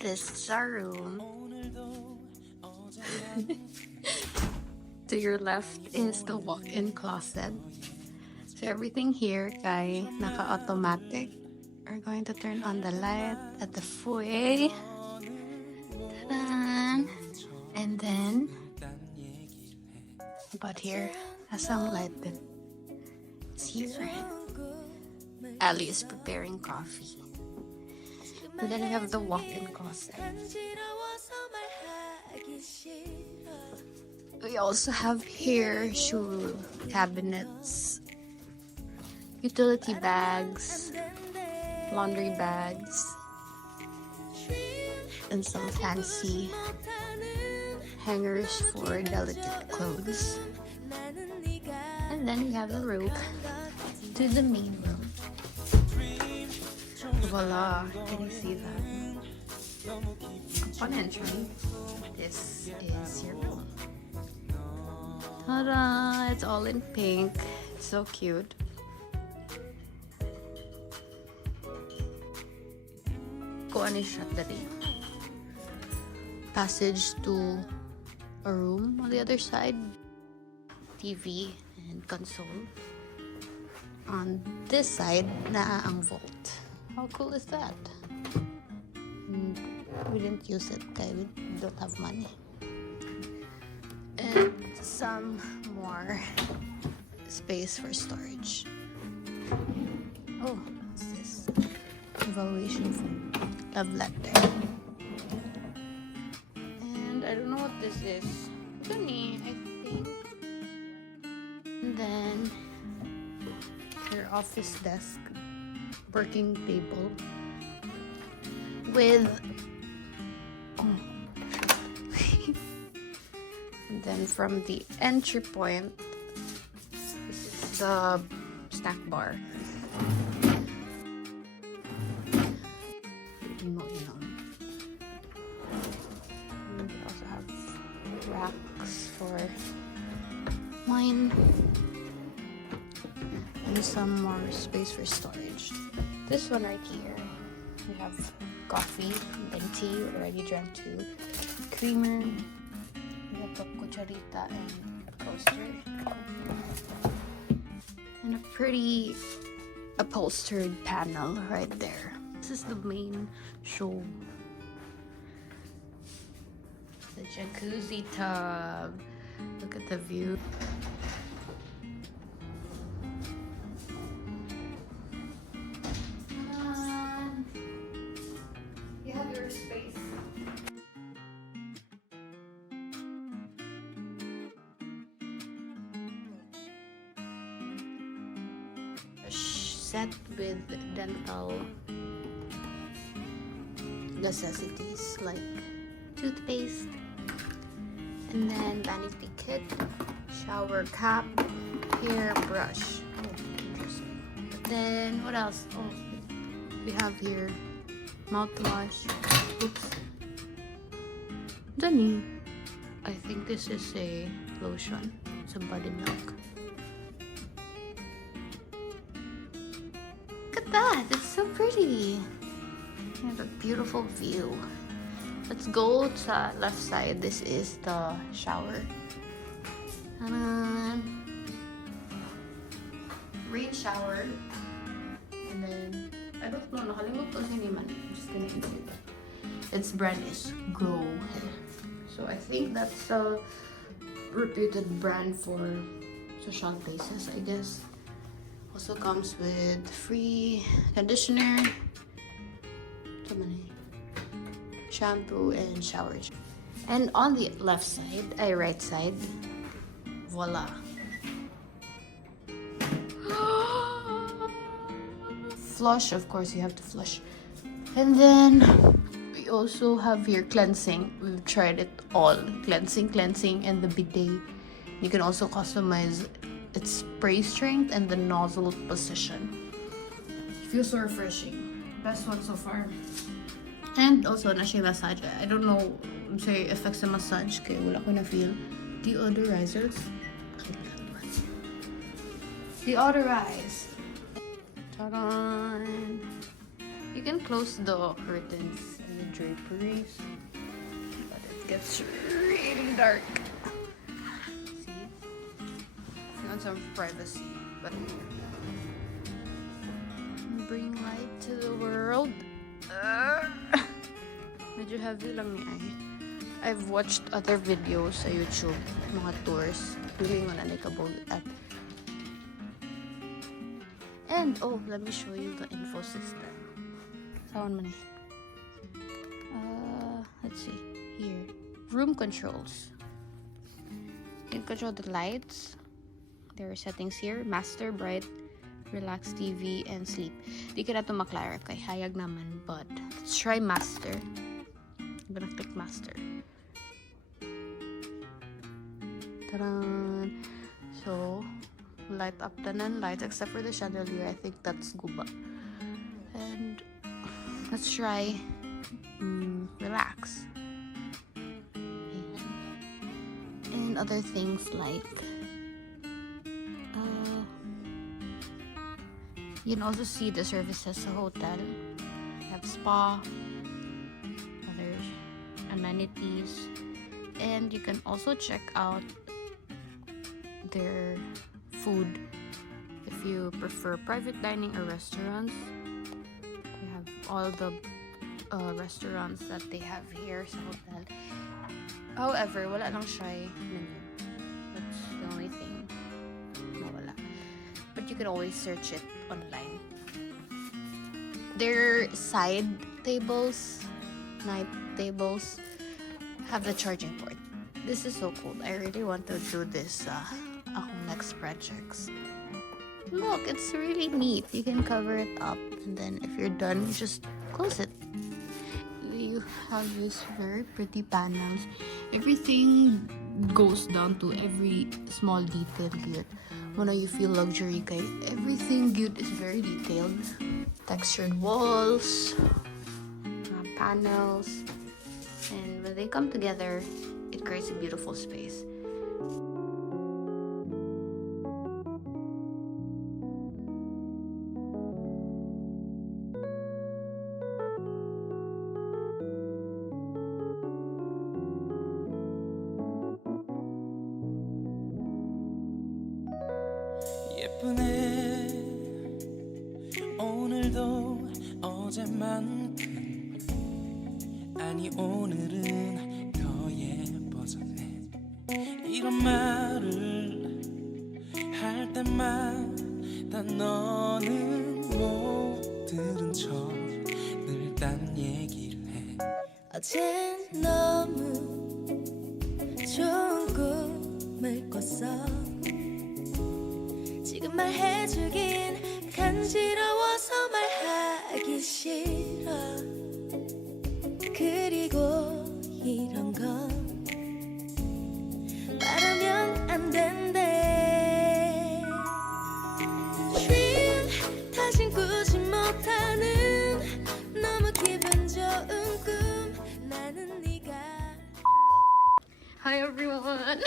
This is our room. To your left is the walk-in closet. So everything here kay naka-automatic. We're going to turn on the light at the foyer. Ta-da! And then, about here, has some light that is here. Ali is preparing coffee. And then we have the walk-in closet. We also have here shoe cabinets, utility bags, laundry bags, and some fancy hangers for delicate clothes. And then we have the rope to the main room. Voila! Can you see that? Upon entry, this is your room. Ta-da! It's all in pink. It's so cute. Kung ano siya dali. Passage to a room on the other side. TV and console. On this side, naa ang vault. How cool is that? We didn't use it because we don't have money. And some more space for storage. Oh, what's this? Evaluation form. Love letter. And I don't know what this is. Funny, I think. And then your office desk, working table with and then from the entry point, this is the snack bar. You know. And we also have racks for wine and some more space for storage. This one right here, we have coffee, then tea, we already drank too, creamer, we have a cucharita and coaster, and a pretty upholstered panel right there. This is the main show. The jacuzzi tub. Look at the view. You have your space. Set with dental necessities like toothpaste, and then vanity kit, shower cap, hair brush. Oh, interesting. Then what else? Oh, we have here mouthwash. Oops. Dani. I think this is a lotion. It's a body milk. Look at that! It's so pretty. We have a beautiful view. Let's go to left side. This is the shower. Rain shower. And then, I don't know, nakalimut ko sino man. I'm just gonna insert that. Its brand is Grow. So I think that's a reputed brand for social places, I guess. Also comes with free conditioner, shampoo, and shower gel. And on the left side, right side, voila. Flush, of course you have to flush. And then we also have here cleansing. We've tried it all. Cleansing, and the bidet. You can also customize its spray strength and the nozzle position. It feels so refreshing. Best one so far. And also na siya massage. I don't know say effects of massage kaya wala ko na feel. Deodorizers. Deodorize. Ta-da! You can close the curtains and the draperies. But it gets really dark. See? If you want some privacy, but bring light to the world. Medyo heavy lang ni ay. I've watched other videos sa YouTube, mga tours. Feeling ko na nakabog at. And oh, let me show you the info system. Saan man eh? Let's see. Here. Room controls. You can control the lights. There are settings here. Master, bright, relax TV, and sleep. Di ka na ito maklara kay hayag naman. But let's try master. I'm gonna click master. Ta-da! So, light up tanan lights except for the chandelier. I think that's guba. And let's try relax. And other things like you can also see the services sa hotel. You have spa, other amenities, and you can also check out their food if you prefer private dining or restaurants. They have all the restaurants that they have here sa hotel. However, wala lang siya menu. That's the only thing na wala. But you can always search it online. Their side tables, night tables, have the charging port. This is so cool. I really want to do this ako next projects. Look, it's really neat. You can cover it up, and then if you're done, you just close it. You have these very pretty panels. Everything goes down to every small detail here. When you feel luxury, guys, everything good is very detailed. Textured walls, panels, and when they come together, it creates a beautiful space. 예쁘네 오늘도 어제만큼 아니 오늘은 더 예뻐졌네 이런 말을 할 때마다 너는 못 들은 척 늘 딴 얘기를 해 어젠 너무 좋은 꿈을 꿨어 지금 말해주긴 간지러워서 말하기 싫어 그리고 이런 건 말하면 안 된대 Dream 다신 꾸지 못하는 너무 기분 좋은 꿈 나는 네가 Hi everyone!